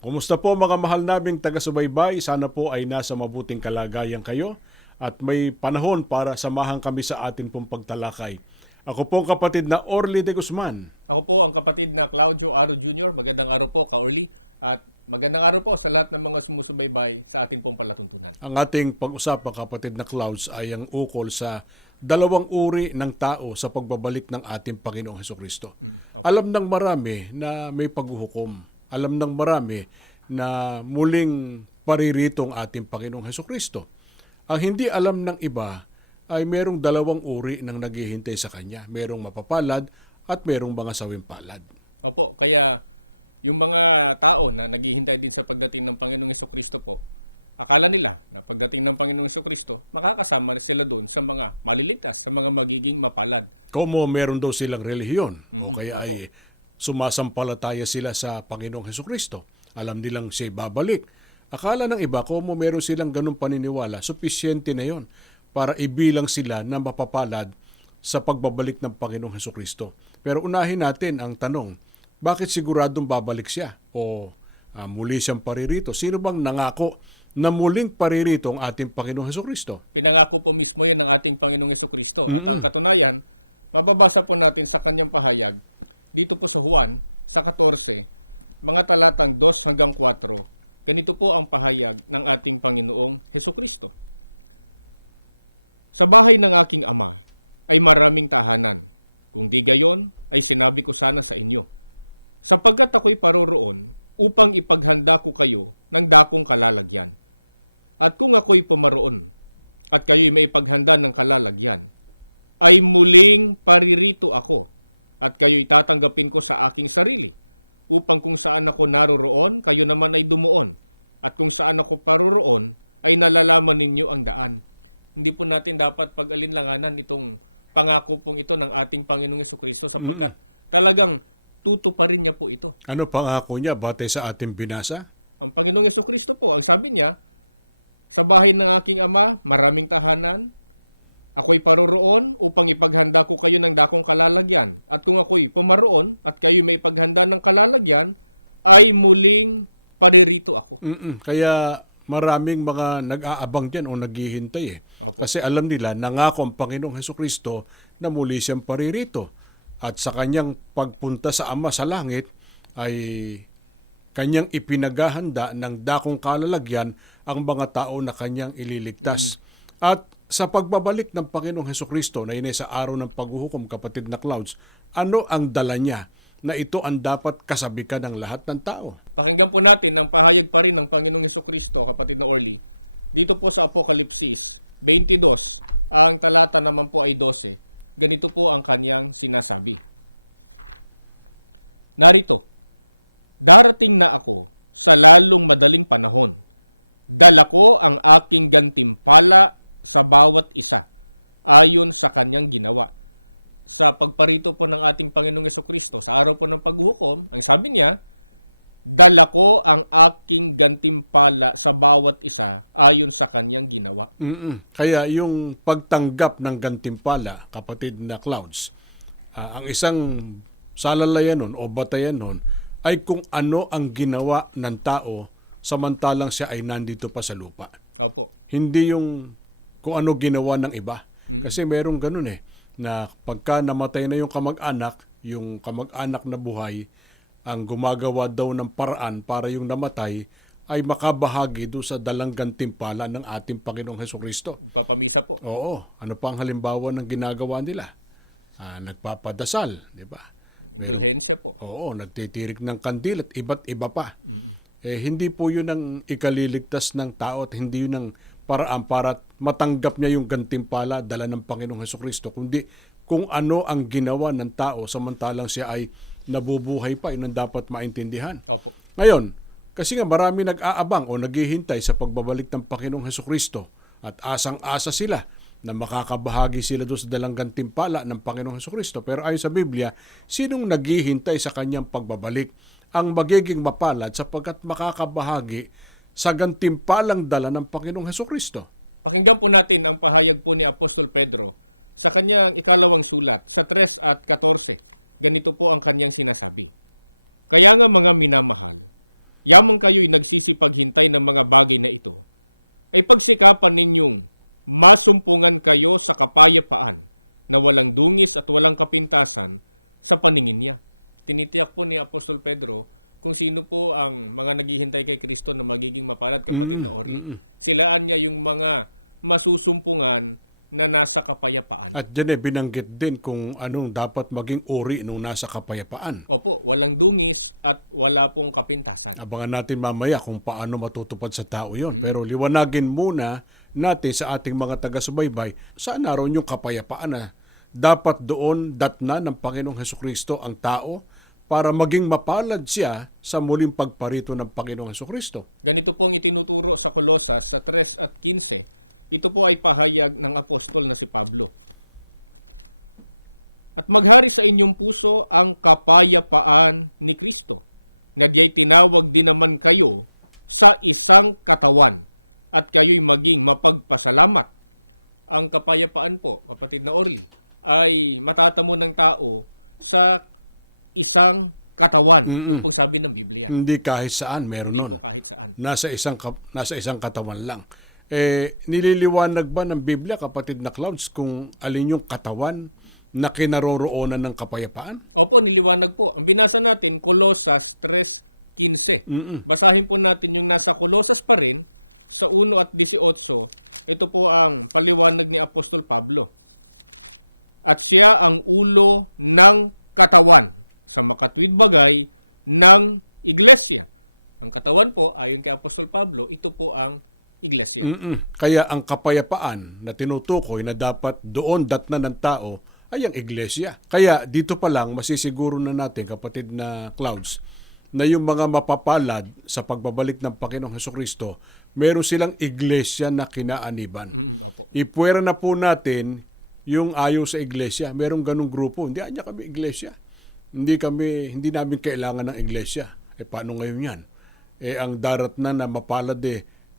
Kumusta po mga mahal naming taga-subaybay? Sana po ay nasa mabuting kalagayan kayo at may panahon para samahan kami sa atin pong pagtalakay. Ako po ang kapatid na Orly de Guzman. Ako po ang kapatid na Claudio Aro Jr. Magandang araw po, Ka-Orly. At magandang araw po sa lahat ng mga sumusubaybay sa atin pong palatuntunan. Ang ating pag-usapang kapatid na Clouds ay ang ukol sa dalawang uri ng tao sa pagbabalik ng ating Panginoong Hesukristo. Okay. Alam ng marami na may paghuhukom. Alam ng marami na muling paririto ang ating Panginoong Hesukristo. Ang hindi alam ng iba ay merong dalawang uri ng naghihintay sa Kanya. Merong mapapalad at merong mga sawimpalad. Opo, kaya yung mga tao na naghihintay din sa pagdating ng Panginoong Hesukristo po, akala nila na pagdating ng Panginoong Hesukristo, makakasama sila doon sa mga maliligtas, sa mga magiging mapalad. Como meron daw silang relihiyon o kaya opo. ay sumasampalataya sila sa Panginoong Hesukristo. Alam nilang siya'y babalik. Akala ng iba, como meron silang ganung paniniwala, sufisyente na yon para ibilang sila na mapapalad sa pagbabalik ng Panginoong Hesukristo. Pero unahin natin ang tanong, bakit siguradong babalik siya? O muli siyang paririto? Sino bang nangako na muling paririto ang ating Panginoong Hesukristo? Pinangako po mismo yan ng ating Panginoong Hesukristo. At ang katunayan, mababasa po natin sa kanyang pahayag, dito po sa Juan, sa 14, mga talatang 2 hanggang 4, ganito po ang pahayag ng ating Panginoong Hesukristo. Sa bahay ng aking ama ay maraming tahanan. Kung di gayon, ay sinabi ko sana sa inyo. Sapagkat ako'y paroroon upang ipaghanda ko kayo ng dakong kalalagyan. At kung ako'y pumaroon at kayo'y maipaghanda ng kalalagyan, ay muling paririto ako at kayo'y tatanggapin ko sa aking sarili, upang kung saan ako naroroon, kayo naman ay dumuon, at kung saan ako paroroon, ay nalalaman ninyo ang daan. Hindi po natin dapat pag-alinlanganan itong pangako pong ito ng ating Panginoong Hesukristo sapagkat talagang tutuparin niya po ito. Ano pangako niya batay sa ating binasa? Ang Panginoong Hesukristo po, ang sabi niya, sa bahay ng aking ama, maraming tahanan, ako'y paroroon upang ipaghanda ko kayo ng dakong kalalagyan. At kung ako'y pumaroon at kayo may ipaghanda ng kalalagyan, ay muling paririto ako. Kaya maraming mga nag-aabang dyan o naghihintay eh. Opo. Kasi alam nila, nangako ang Panginoong Hesukristo na muli siyang paririto. At sa kanyang pagpunta sa Ama sa langit, ay kanyang ipinaghahanda ng dakong kalalagyan ang mga tao na kanyang ililigtas. At sa pagbabalik ng Panginoong Hesukristo na inay sa araw ng paghuhukom, kapatid na Clouds, ano ang dala niya na ito ang dapat kasabikan ng lahat ng tao? Pakinggan po natin ang pahayag pa rin ng Panginoong Hesukristo, kapatid na Orly. Dito po sa Apokalipsis 22, ang talata naman po ay 12. Ganito po ang kanyang sinasabi. Narito, darating na ako sa lalong madaling panahon. Dala ko ang aking gantimpala sa bawat isa, ayon sa kanyang ginawa. Sa pagparito po ng ating Panginoong Hesukristo, sa araw po ng paghuhukom, ang sabi niya, dala ko ang aking gantimpala sa bawat isa ayon sa kanyang ginawa. Kaya yung pagtanggap ng gantimpala, kapatid na Clouds, ang isang salalayan nun o batayan nun ay kung ano ang ginawa ng tao samantalang siya ay nandito pa sa lupa. Opo. Hindi yung kung ano ginawa ng iba. Kasi merong ganun eh, na pagka namatay na yung kamag-anak na buhay, ang gumagawa daw ng paraan para yung namatay ay makabahagi doon sa dalang gantimpala ng ating Panginoong Hesukristo. Papamisa po. Oo. Ano pa ang halimbawa ng ginagawa nila? Nagpapadasal, di ba? Indulhensya po. Oo, nagtitirik ng kandil at iba't iba pa. Hindi po yun ang ikaliligtas ng tao at hindi yun ang paraan para matanggap niya yung gantimpala dala ng Panginoong Hesukristo, kundi kung ano ang ginawa ng tao samantalang siya ay nabubuhay pa, yun ang dapat maintindihan. Opo. Ngayon, kasi nga marami nag-aabang o naghihintay sa pagbabalik ng Panginoong Hesukristo at asang-asa sila na makakabahagi sila doon sa dalang gantimpala ng Panginoong Hesukristo. Pero ayon sa Biblia, sinong naghihintay sa kanyang pagbabalik ang magiging mapalad sapagkat makakabahagi sa gantimpalang dala ng Panginoong Hesukristo? Pakinggan po natin ang pahayag po ni Apostol Pedro sa kanyang ikalawang sulat sa 3 at 14. Ganito po ang kanyang sinasabi. Kaya nga mga minamahal, yamang kayo'y nagsisipaghintay ng mga bagay na ito, ay pagsikapan ninyong masumpungan kayo sa kapayapaan na walang dungis at walang kapintasan sa paningin niya. Tinitiyak po ni Apostol Pedro kung sino po ang mga naghihintay kay Kristo na magiging mapalad, kapatid na Orly. Silaan niya yung mga masusumpungan na nasa kapayapaan. At dyan binanggit din kung anong dapat maging uri nung nasa kapayapaan. Opo, walang dungis at wala pong kapintasan. Abangan natin mamaya kung paano matutupad sa tao yon. Pero liwanagin muna natin sa ating mga taga-subaybay, saan naroon yung kapayapaan na dapat doon datna ng Panginoong Hesukristo ang tao para maging mapalad siya sa muling pagparito ng Panginoong Hesukristo. Ganito po ang itinuturo sa Kolosas sa 3 at 15. Ito po ay pahayag ng apostol na si Pablo. At maghari sa inyong puso ang kapayapaan ni Kristo, na diya'y tinawag din naman kayo sa isang katawan, at kayo'y maging mapagpasalamat. Ang kapayapaan po, kapatid na Orly, ay matatamo ng tao sa isang katawan. Yung pong sabi ng Biblia. Hindi kahit saan meron Hindi nun. po kahit saan. Nasa isang katawan lang. Nililiwanag ba ng Biblia, kapatid na Clouds, kung alin yung katawan na kinaroroonan ng kapayapaan? Opo, niliwanag po. Ang binasa natin, Kolosas 3:15. Basahin po natin yung nasa Kolosas pa rin, sa 1 at 18. Ito po ang paliwanag ni Apostol Pablo. At siya ang ulo ng katawan sa makatwid bagay ng iglesia. Ang katawan po, ayon kay Apostol Pablo, ito po ang iglesia. Kaya ang kapayapaan na tinutukoy na dapat doon datna ng tao ay ang iglesia. Kaya dito pa lang masisiguro na natin, kapatid na Clouds, na yung mga mapapalad sa pagbabalik ng Panginoong Hesukristo, meron silang iglesia na kinaaniban. Opo. Ipuwera na po natin yung ayaw sa iglesia. Merong ganung grupo. Hindi anya kami iglesia. Hindi namin kailangan ng iglesia. Paano ngayon yan? Ang darat na mapalad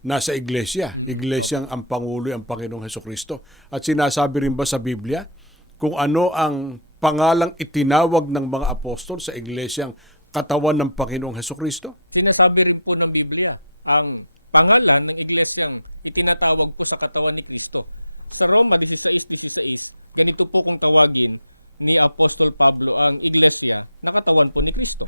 nasa iglesia. Iglesia ang pangulo ang Panginoong Hesukristo. At sinasabi rin ba sa Biblia kung ano ang pangalang itinawag ng mga apostol sa iglesyang katawan ng Panginoong Hesukristo? Sinasabi rin po ng Biblia, ang pangalan ng iglesyang itinatawag po sa katawan ni Kristo. Sa Roma 16:16, ganito po kung tawagin ni Apostol Pablo ang iglesia na katawan po ni Kristo.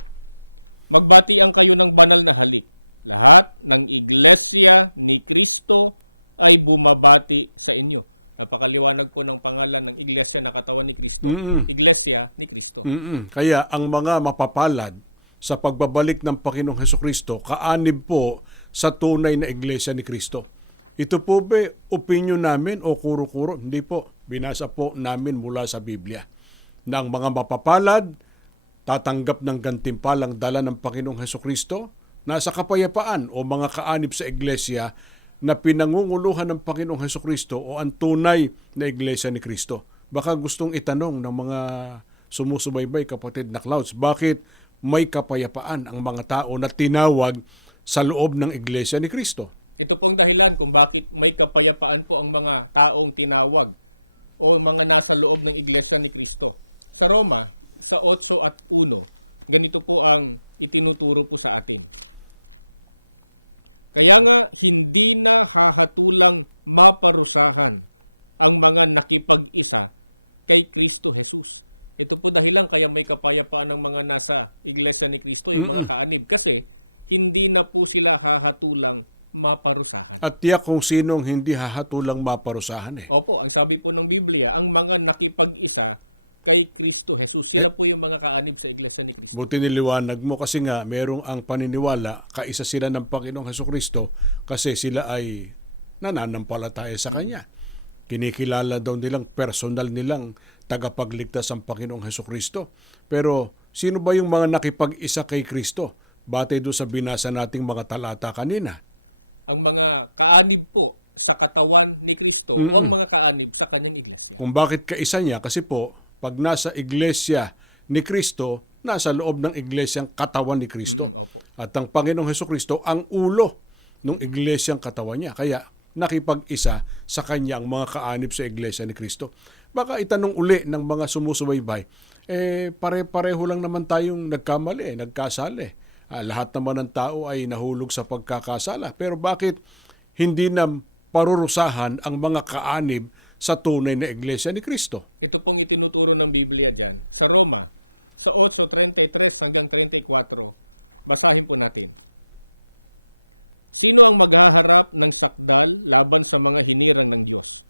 Magbatian kayo ng banal na halik. Lahat ng iglesia ni Kristo ay bumabati sa inyo. Napakaliwanag po ng pangalan ng iglesia na katawan ni Kristo. Iglesia ni Kristo. Kaya ang mga mapapalad sa pagbabalik ng Panginoong Hesukristo, kaanib po sa tunay na iglesia ni Kristo. Ito po ba opinion namin o kuro-kuro? Hindi po. Binasa po namin mula sa Biblia na ang mga mapapalad tatanggap ng gantimpalang dala ng Panginoong Hesukristo nasa kapayapaan o mga kaanib sa iglesia na pinangunguluhan ng Panginoong Hesukristo o ang tunay na iglesia ni Kristo. Baka gustong itanong ng mga sumusubaybay, kapatid na Clouds, bakit may kapayapaan ang mga tao na tinawag sa loob ng iglesia ni Kristo? Ito pong dahilan kung bakit may kapayapaan po ang mga taong tinawag o mga nasa loob ng iglesia ni Kristo. Sa Roma, sa 8 at 1, ganito po ang itinuturo po sa atin. Kaya nga, hindi na hahatulang maparusahan ang mga nakipag-isa kay Kristo Jesus. Ito po dahilan kaya may kapayapaan ng mga nasa iglesia ni Kristo, yung mga kaanib. Kasi hindi na po sila hahatulang maparusahan. At tiyak kung sinong hindi hahatulang maparusahan. Opo, ang sabi po ng Biblia, ang mga nakipag-isa kay Kristo Jesus, sila po yung mga kaanib sa iglesia ni Kristo. Buti niliwanag mo kasi nga merong ang paniniwala, kaisa sila ng Panginoong Hesukristo kasi sila ay nananampalataya sa Kanya. Kinikilala daw nilang personal nilang tagapagligtas ang Panginoong Hesukristo. Pero sino ba yung mga nakipag-isa kay Kristo? Batay doon sa binasa nating mga talata kanina. Ang mga kaanib po sa katawan ni Kristo o ang mga kaanib sa kanyang iglesia. Kung bakit kaisa niya? Kasi po, pag nasa iglesia ni Kristo, nasa loob ng iglesyang katawan ni Kristo. Opo. At ang Panginoong Hesukristo ang ulo ng iglesyang katawan niya. Kaya nakipag-isa sa kanya ang mga kaanib sa iglesia ni Kristo. Baka itanong uli ng mga sumusubaybay, pare-pareho lang naman tayong nagkamali, nagkasali. Lahat naman ng tao ay nahulog sa pagkakasala. Pero bakit hindi na parurusahan ang mga kaanib sa tunay na iglesia ni Kristo? Ito pong itinuturo ng Biblia dyan. Sa Roma, sa 8:33 hanggang 34, basahin po natin. Sino ang maghaharap ng sakdal laban sa mga hinirang ng Diyos?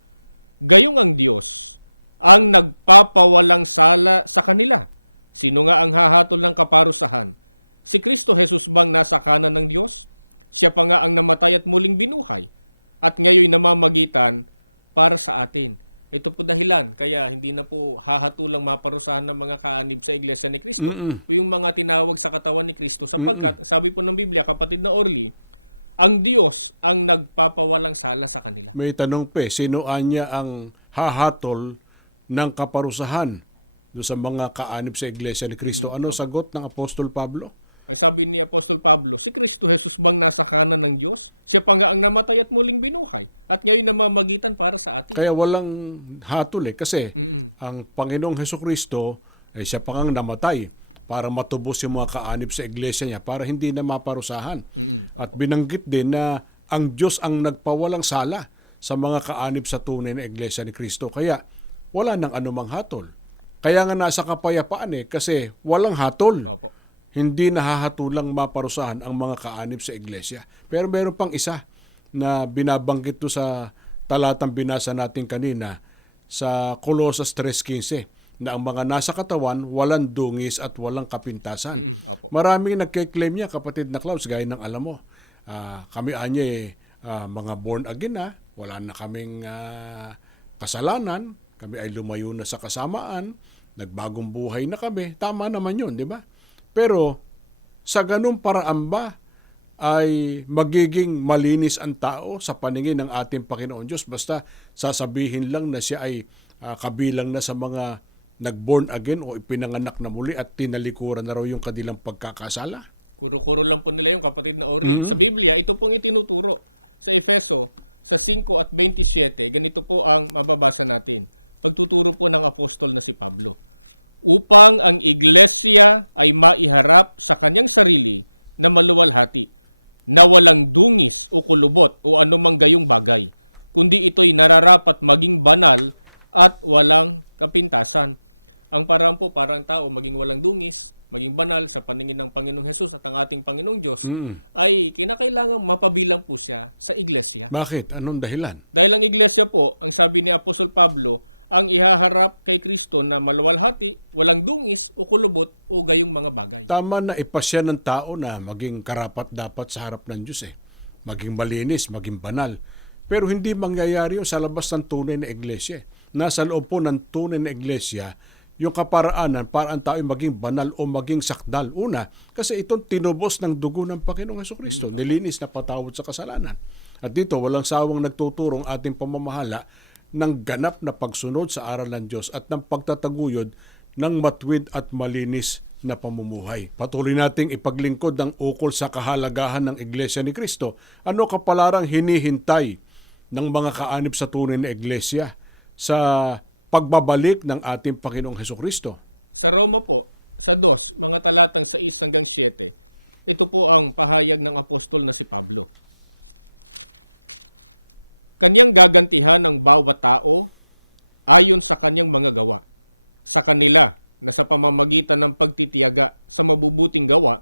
Gayong ang Diyos ang nagpapawalang sala sa kanila. Sino nga ang hahatol ng kaparusahan? Si Kristo Jesus bang nasa kanan ng Diyos? Siya pa nga ang namatay at muling binuhay at ngayon namamagitan para sa atin. Ito po dahilan, kaya hindi na po hahatulang maparusahan ng mga kaanib sa Iglesia ni Kristo. O yung mga tinawag sa katawan ni Kristo sapagkat, sabi po ng Biblia, kapatid na Orly, ang Diyos ang nagpapawalang sala sa kanila. May tanong pa, sino anya ang hahatol ng kaparusahan doon sa mga kaanib sa iglesia ni Kristo? Ano sagot ng Apostol Pablo? Ang sabi ni Apostol Pablo, si Kristo Jesus bang nasa kanan ng Diyos? Siya pa nga ang namatay at muling binuhay at ngayon namamagitan para sa atin. Kaya walang hatol kasi ang Panginoong Hesukristo ay siya pa nga namatay para matubos yung mga kaanib sa iglesia niya para hindi na maparusahan. At binanggit din na ang Diyos ang nagpawalang sala sa mga kaanib sa tunay na iglesia ni Kristo. Kaya wala nang anumang hatol. Kaya nga nasa kapayapaan kasi walang hatol. Opo. Hindi nahahatulang maparusahan ang mga kaanib sa iglesia. Pero meron pang isa na binabanggit to sa talatang binasa natin kanina sa Colosas 3:15 na ang mga nasa katawan walang dungis at walang kapintasan. Opo. Maraming nagke-claim niya, kapatid na Klaus, gaya ng alam mo. Kami anya mga born again na, wala na kaming kasalanan, kami ay lumayo na sa kasamaan, nagbagong buhay na kami. Tama naman yun, di ba? Pero sa ganung paraan ba ay magiging malinis ang tao sa paningin ng ating Panginoon Diyos basta sasabihin lang na siya ay kabilang na sa mga nag-born again o ipinanganak na muli at tinalikuran na raw yung kanilang pagkakasala? Kuro-kuro lang po nila yung kapatid na Orly. Sa Biblia, ito pong itinuturo sa Efeso sa 5:27. Ganito po ang mababasa natin. Pagtuturo po ng apostol na si Pablo. Upang ang iglesia ay maiharap sa kanyang sarili na maluwalhati, na walang dungis o kulubot o anumang gayong bagay, kundi ito'y nararapat maging banal at walang kapintasan. Ang parang po, parang tao maging walang dungis, maging banal sa paningin ng Panginoong Hesus at ang ating Panginoong Diyos, ay kinakailangan mapabilang po siya sa iglesia. Bakit? Anong dahilan? Dahil ang iglesia po, ang sabi ni Apostol Pablo, ang ihaharap kay Kristo na maluwalhati, walang dungis o kulubot o gayong mga bagay. Tama na ipasya ng tao na maging karapat-dapat sa harap ng Diyos maging malinis, maging banal. Pero hindi mangyayari yun sa labas ng tunay na iglesia. Nasa loob po ng tunay na iglesia, yung kaparaanan para ang tao ay maging banal o maging sakdal. Una, kasi itong tinubos ng dugo ng Panginoong Hesukristo. Nilinis na patawad sa kasalanan. At dito, walang sawang nagtuturong ating pamamahala ng ganap na pagsunod sa aral ng Diyos at ng pagtataguyod ng matwid at malinis na pamumuhay. Patuloy nating ipaglingkod ng ukol sa kahalagahan ng Iglesia ni Kristo. Ano kapalarang hinihintay ng mga kaanib sa tunay na Iglesia sa pagbabalik ng ating Panginoong Hesukristo? Sa Roma po, sa 2, mga talatang 6 hanggang 7, ito po ang pahayag ng apostol na si Pablo. Kanyang gagantihan ng bawat tao ayon sa kanyang mga gawa. Sa kanila na sa pamamagitan ng pagtitiyaga sa mabubuting gawa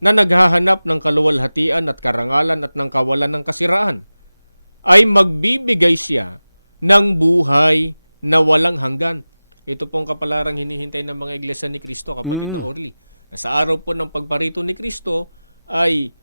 na naghahanap ng kaluwalhatian at karangalan at ng kawalan ng kasiraan, ay magbibigay siya ng buhay na walang hanggan. Ito pong kapalarang hinihintay ng mga iglesia ni Kristo, kapatid na Orly. Na sa araw po ng pagparito ni Kristo ay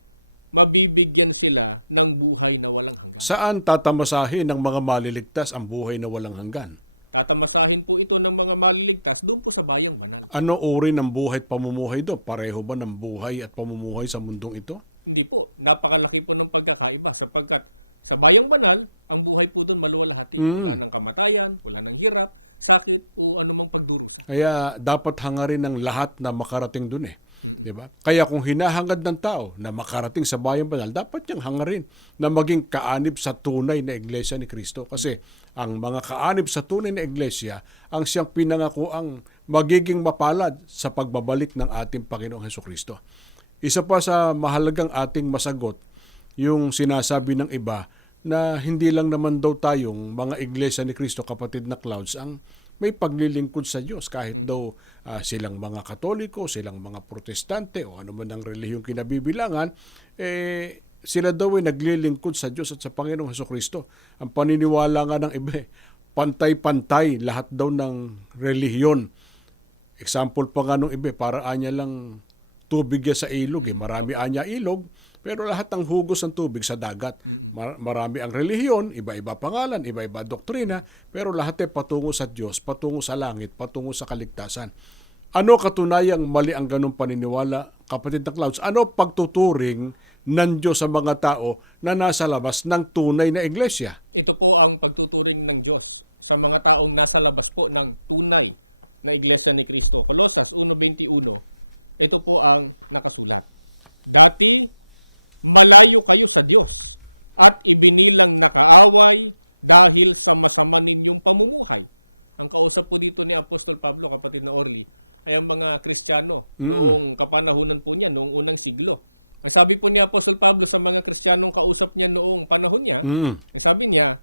mabibigyan sila ng buhay na walang hanggan. Saan tatamasahin ng mga maliligtas ang buhay na walang hanggan? Tatamasahin po ito ng mga maliligtas doon po sa bayang banal. Ano uri ng buhay at pamumuhay doon? Pareho ba ng buhay at pamumuhay sa mundong ito? Hindi po. Napakalaki po ng pagkakaiba sapagkat sa bayang banal, ang buhay po doon maluwalhati. Wala ng kamatayan, wala ng hirap, sakit o anumang pagdurusa. Kaya dapat hangarin ng lahat na makarating doon Diba? Kaya kung hinahangad ng tao na makarating sa bayang banal, dapat niyang hangarin na maging kaanib sa tunay na iglesia ni Kristo. Kasi ang mga kaanib sa tunay na iglesia ang siyang pinangako ang magiging mapalad sa pagbabalik ng ating Panginoong Hesukristo. Isa pa sa mahalagang ating masagot, yung sinasabi ng iba na hindi lang naman daw tayong mga iglesia ni Cristo, kapatid na Clouds, ang may paglilingkod sa Diyos. Kahit daw silang mga Katoliko, silang mga Protestante, o ano man ang relihiyong kinabibilangan, sila daw ay naglilingkod sa Diyos at sa Panginoong Hesukristo. Ang paniniwala nga ng iba, pantay-pantay lahat daw ng relihiyon. Example pa nga nung iba, para anya lang tubig yan sa ilog. Marami anya ilog, pero lahat ng hugos ng tubig sa dagat. Marami ang relihiyon, iba-iba pangalan, iba-iba doktrina, pero lahat ay patungo sa Diyos, patungo sa langit, patungo sa kaligtasan. Ano katunayang mali ang ganong paniniwala, kapatid na Clouds? Ano pagtuturing ng Diyos sa mga tao na nasa labas ng tunay na iglesia? Ito po ang pagtuturing ng Diyos sa mga taong nasa labas po ng tunay na iglesia ni Cristo. Colosas 1:21, ito po ang nakasulat. Dati, malayo kayo sa Diyos at ibinilang nakaaway dahil sa masama ninyong pamumuhay. Ang kausap po dito ni Apostol Pablo, kapatid na Orly, ay ang mga Kristiyano noong kapanahunan po niya, noong unang siglo. Ang sabi po ni Apostol Pablo sa mga Kristiyanong kausap niya noong panahon niya, ang sabi niya,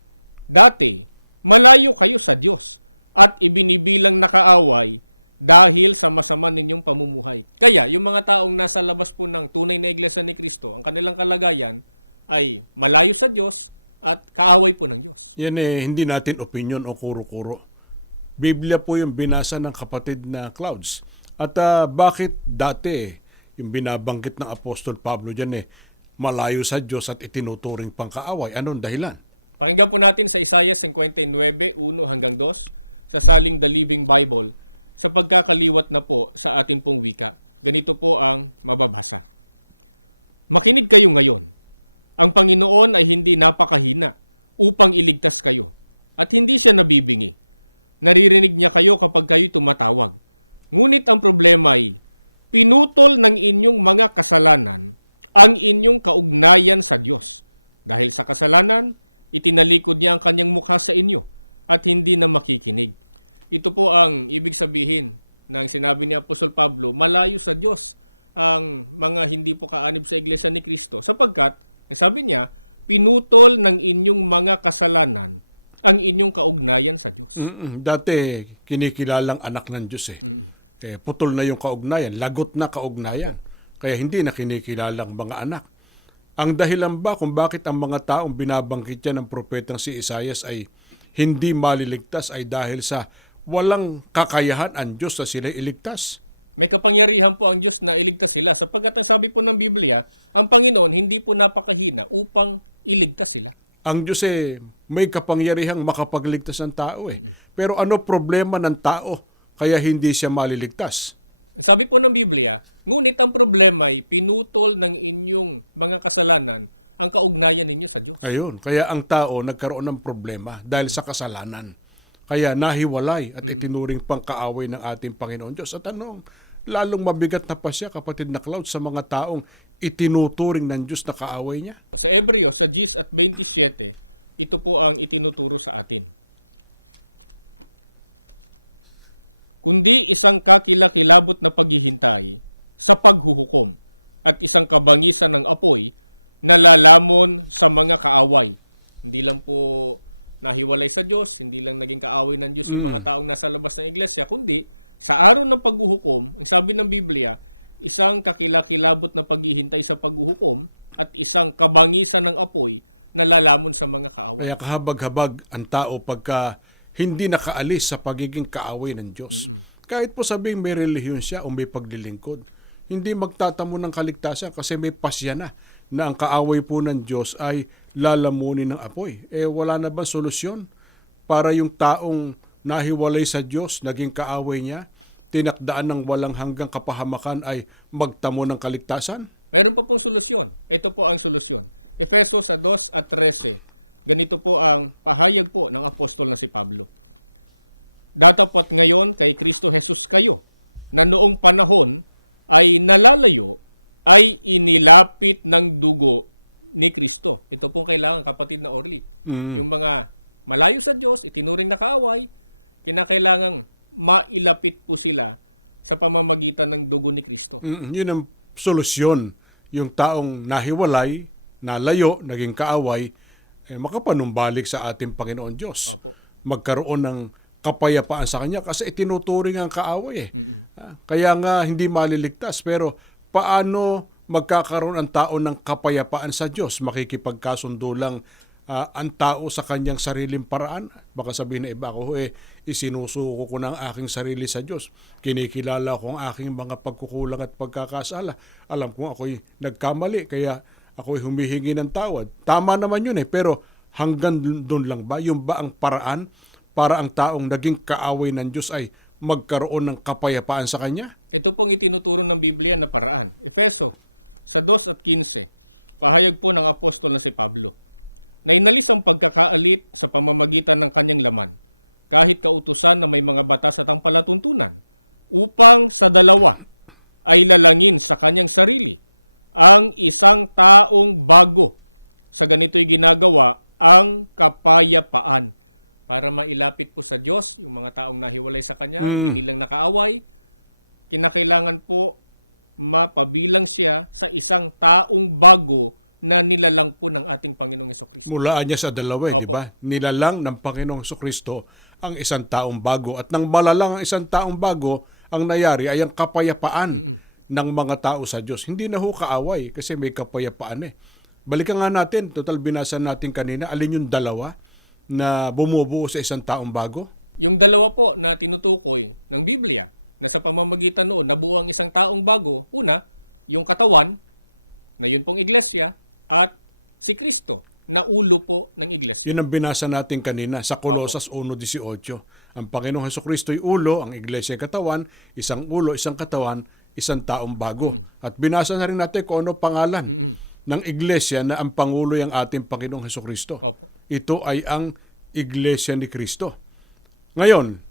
dati, malayo kayo sa Diyos at ibinibilang nakaaway dahil sa masama ninyong pamumuhay. Kaya, yung mga taong nasa labas po ng tunay na iglesia ni Cristo, ang kanilang kalagayan ay malayo sa Diyos at kaaway po ng Diyos. Yan hindi natin opinion o kuro-kuro. Biblia po yung binasa ng kapatid na Clouds. At bakit dati yung binabanggit ng Apostol Pablo dyan malayo sa Diyos at itinuturing pang kaaway? Anong dahilan? Pakinggan po natin sa Isaiah 59:1-2 sa saling The Living Bible sa pagkakaliwat na po sa atin pong wika. Ganito po ang mababasa. Makinig kayo ngayon. Ang Panginoon ay hindi napakahina upang iligtas kayo at hindi siya nabibingi. Naririnig niya kayo kapag kayo tumatawag. Ngunit ang problema ay pinutol ng inyong mga kasalanan ang inyong kaugnayan sa Diyos. Dahil sa kasalanan, itinalikod niya ang kanyang mukha sa inyo at hindi na makikinig. Ito po ang ibig sabihin ng sinabi ni Apostol Pablo, malayo sa Diyos ang mga hindi po kaanib sa iglesia ni Cristo sapagkat, sabi niya, pinutol ng inyong mga kasalanan ang inyong kaugnayan sa Diyos. Dati, kinikilalang anak ng Diyos putol na yung kaugnayan, lagot na kaugnayan. Kaya hindi na kinikilalang mga anak. Ang dahilan ba kung bakit ang mga taong binabangkit niya ng propetang si Isaias ay hindi maliligtas ay dahil sa walang kakayahan ang Diyos na sila iligtas? May kapangyarihan po ang Diyos na iligtas sila sapagkat ang sabi po ng Biblia, ang Panginoon hindi po napakahina upang iligtas sila. Ang Diyos may kapangyarihang makapagligtas ng tao Pero ano problema ng tao kaya hindi siya maliligtas? Sabi po ng Biblia, ngunit ang problema ay pinutol ng inyong mga kasalanan ang kaugnayan ninyo sa Diyos. Ayun, kaya ang tao nagkaroon ng problema dahil sa kasalanan. Kaya nahiwalay at itinuring pang kaaway ng ating Panginoon Diyos. At lalong mabigat na pa siya, kapatid na Cloud, sa mga taong itinuturing ng Diyos na kaaway niya. Sa Hebreo, sa 10:27, ito po ang itinuturo sa atin. Kundi isang kakilakilabot na paghihintay sa paghuhukom at isang kabangisan ng apoy na lalamon sa mga kaaway. Hindi lang po nahiwalay sa Diyos, hindi lang naging kaaway ng Diyos yung mga taong nasa labas ng iglesia, kundi sa araw ng paghuhukom, ang sabi ng Biblia, isang kakilakilabot na paghihintay sa paghuhukom at isang kabangisan ng apoy na lalamon sa mga kaaway. Kaya kahabag-habag ang tao pagka hindi nakaalis sa pagiging kaaway ng Diyos. Kahit po sabing may relihiyon siya o may paglilingkod, hindi magtatamo ng kaligtasan kasi may pasya na ang kaaway po ng Diyos ay lalamunin ng apoy. Wala na ba solusyon para yung taong nahiwalay sa Diyos, naging kaaway niya, tinakdaan ng walang hanggang kapahamakan ay magtamo ng kaligtasan? Meron pa pong solusyon. Ito po ang solusyon. Efesos 2:13. Ganito po ang pahayag po ng apostol na si Pablo. Datapot ngayon kay Kristo Jesus kayo, na noong panahon ay nalalayo, ay inilapit ng dugo ni Kristo. Ito pong kailangan, kapatid na Orly. Yung mga malayo sa Diyos, itinuring na kaaway, kinakailangang mailapit po sila sa pamamagitan ng dugo ni Kristo. Yun ang solusyon. Yung taong nahiwalay, nalayo, naging kaaway, makapanumbalik sa ating Panginoon Diyos. Opo. Magkaroon ng kapayapaan sa Kanya kasi itinuturing ang kaaway. Kaya nga hindi maliligtas. Pero paano magkakaroon ang tao ng kapayapaan sa Diyos? Makikipagkasundo lang ang tao sa kanyang sariling paraan. Baka sabihin na iba ko, isinusuko ko ng aking sarili sa Diyos. Kinikilala ko ang aking mga pagkukulang at pagkakasala. Alam ko ako'y nagkamali, kaya ako'y humihingi ng tawad. Tama naman yun pero hanggang doon lang ba? Yung ba ang paraan para ang taong naging kaaway ng Diyos ay magkaroon ng kapayapaan sa Kanya? Ito pong itinuturo ng Biblia na paraan. Efeso, sa 2:15, pahayag po ng apostol na si Pablo, na inalis ang pagkakaalit sa pamamagitan ng kanyang laman, kahit kautusan na may mga batas at ang palatuntunan, upang sa dalawa ay lalangin sa kanyang sarili ang isang taong bago. Sa ganito'y ginagawa ang kapayapaan para mailapit po sa Diyos yung mga taong nahiwalay sa Kanya, binilang nakaaway. Kinakailangan po mapabilang siya sa isang taong bago na nilalang po ng ating Panginoong Hesukristo. Mulaan niya sa dalawa, di ba? Nilalang ng Panginoong Hesukristo ang isang taong bago. At nang malalang ang isang taong bago, ang nangyari ay ang kapayapaan ng mga tao sa Diyos. Hindi na ho kaaway kasi may kapayapaan Balikan nga natin, total binasa natin kanina, alin yung dalawa na bumubuo sa isang taong bago? Yung dalawa po na tinutukoy ng Biblia na sa pamamagitan noon nabuo ang isang taong bago, una, yung katawan, na yun pong iglesia, at si Kristo, na ulo po ng iglesia. Yun ang binasa natin kanina sa Colosas 1:18. Ang Panginoong Hesukristo'y ulo, ang iglesia katawan, isang ulo, isang katawan, isang taong bago. At binasa na rin natin kung ano pangalan ng iglesia na ang pangulo ay ang ating Panginoong Hesukristo. Opo. Ito ay ang iglesia ni Kristo. Ngayon,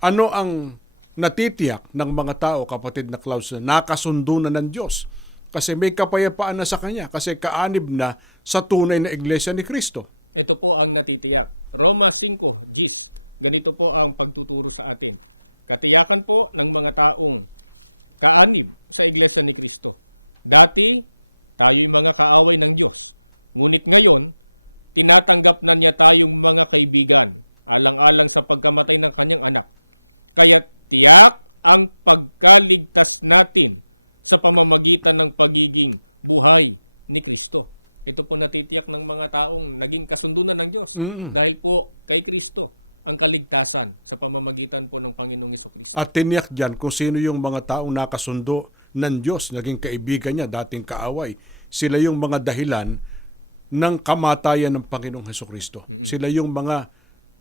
ano ang natitiyak ng mga tao, kapatid na Klaus, na nakasundo na ng Diyos? Kasi may kapayapaan na sa Kanya, kasi kaanib na sa tunay na iglesia ni Kristo. Ito po ang natitiyak. Roma 5:10. Ganito po ang pagtuturo sa atin. Katiyakan po ng mga taong kaanib sa iglesia ni Kristo. Dati, tayo'y mga kaaway ng Diyos. Ngunit ngayon, tinatanggap na niya tayong mga kaibigan, alang-alang sa pagkamatay ng kanyang anak. Kaya tiyak ang pagkaligtas natin sa pamamagitan ng pagiging buhay ni Kristo. Ito po natitiyak ng mga taong naging kasundunan ng Diyos. Dahil po kay Kristo ang kaligtasan sa pamamagitan po ng Panginoong Hesukristo. At tiniyak dyan kung sino yung mga taong nakasundo ng Diyos, naging kaibigan niya, dating kaaway. Sila yung mga dahilan ng kamatayan ng Panginoong Hesukristo. Sila yung mga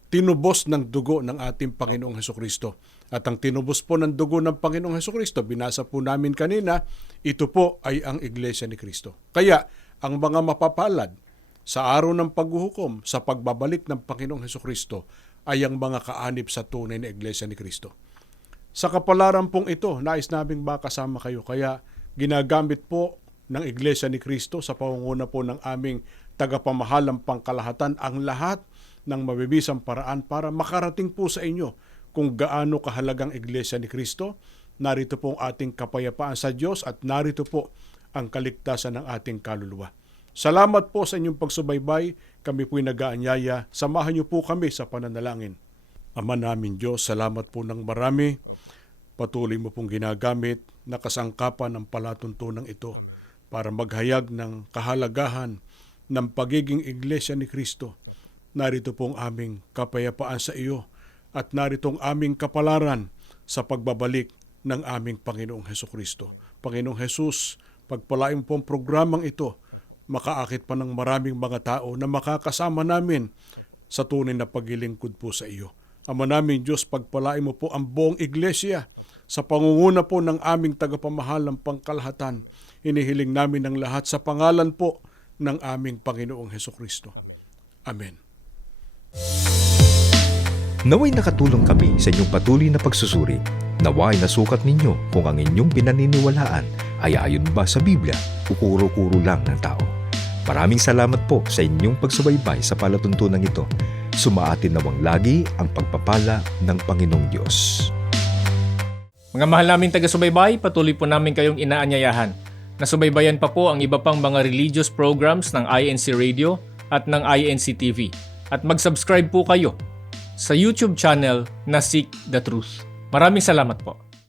tinubos ng dugo ng ating Panginoong Hesukristo. At ang tinubos po ng dugo ng Panginoong Hesukristo, binasa po namin kanina, ito po ay ang iglesia ni Kristo. Kaya, ang mga mapapalad sa araw ng paghuhukom, sa pagbabalik ng Panginoong Hesukristo, ay ang mga kaanib sa tunay na iglesia ni Kristo. Sa kapalaran pong ito, nais naming makasama kayo. Kaya ginagamit po ng iglesia ni Kristo sa pangunguna po ng aming tagapamahalang pangkalahatan ang lahat ng mabibisang paraan para makarating po sa inyo kung gaano kahalagang iglesia ni Kristo. Narito po ang ating kapayapaan sa Diyos at narito po ang kaligtasan ng ating kaluluwa. Salamat po sa inyong pagsubaybay. Kami po'y nag-aanyaya. Samahan niyo po kami sa pananalangin. Ama namin Diyos, salamat po ng marami. Opo. Patuloy mo pong ginagamit na kasangkapan ng palatuntunan ito. Amen. Para maghayag ng kahalagahan ng pagiging iglesia ni Kristo. Opo. Narito pong aming kapayapaan sa iyo at narito ang aming kapalaran sa pagbabalik ng aming Panginoong Hesukristo. Amen. Panginoong Jesus, pagpalain po ang programang ito, Opo. makaakit pa ng maraming mga tao na makakasama namin Opo. sa tunay na paglilingkod po sa iyo. Ama namin Diyos, pagpalain mo po ang buong iglesia Opo. sa pangunguna po ng aming tagapamahalang pangkalahatan. Amen. Hinihiling namin ng lahat sa pangalan po ng aming Panginoong Hesukristo. Amen. Amen. Naway nakatulong kami sa inyong patuloy na pagsusuri. Naway nasukat ninyo kung ang inyong pinaniniwalaan ay ayon ba sa Biblia o kuro-kuro lang ng tao. Maraming salamat po sa inyong pagsubaybay sa palatuntunan ito. Sumaatin nawang lagi ang pagpapala ng Panginoong Diyos. Mga mahal naming taga-subaybay, patuloy po namin kayong inaanyayahan Nasubaybayan pa po ang iba pang mga religious programs ng INC Radio at ng INC TV. At mag-subscribe po kayo sa YouTube channel na Seek the Truth. Maraming salamat po.